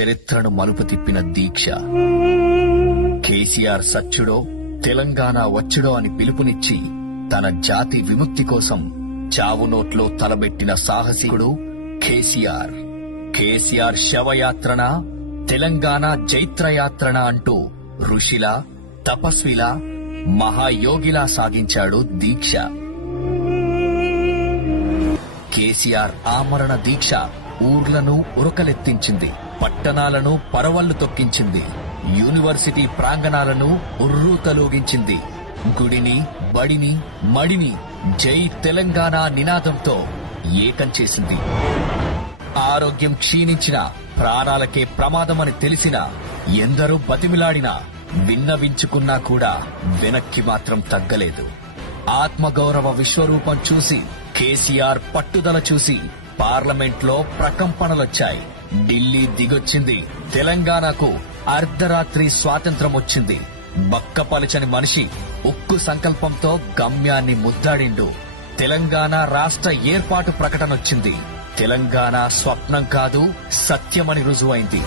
చరిత్రను మలుపు తిప్పిన దీక్ష. కేసీఆర్ సచ్చుడో తెలంగాణ వచ్చుడో అని పిలుపునిచ్చి తన జాతి విముక్తి కోసం చావు నోట్లో తలబెట్టిన సాహసికుడు కేసీఆర్. కేసీఆర్ శవయాత్రన తెలంగాణ జైత్రయాత్రన అంటూ ఋషిలా తపస్విలా మహాయోగిలా సాగించాడు దీక్ష. కేసీఆర్ ఆమరణ దీక్ష ఊర్లను ఉరకలెత్తించింది పట్టణాలను పరవళ్ళు తొక్కించింది యూనివర్సిటీ ప్రాంగణాలను ఉర్రూతలోగించింది. గుడిని బడిని మడిని జై తెలంగాణ నినాదంతో ఏకం చేసింది. ఆరోగ్యం క్షీణించిన ప్రాణాలకే ప్రమాదమని తెలిసిన ఎందరో బతిమిలాడినా విన్నవించుకున్నా కూడా వెనక్కి మాత్రం తగ్గలేదు. ఆత్మగౌరవ విశ్వరూపం చూసి కేసీఆర్ పట్టుదల చూసి పార్లమెంట్లో ప్రకంపనలొచ్చాయి. ఢిల్లీ దిగొచ్చింది. తెలంగాణకు అర్ధరాత్రి స్వాతంత్రం వచ్చింది బక్కపలచని మనిషి ఉక్కు సంకల్పంతో గమ్యాన్ని ముద్దాడిండు. తెలంగాణ రాష్ట్ర ఏర్పాటు ప్రకటనొచ్చింది. తెలంగాణ స్వప్నం కాదు సత్యమని రుజువైంది.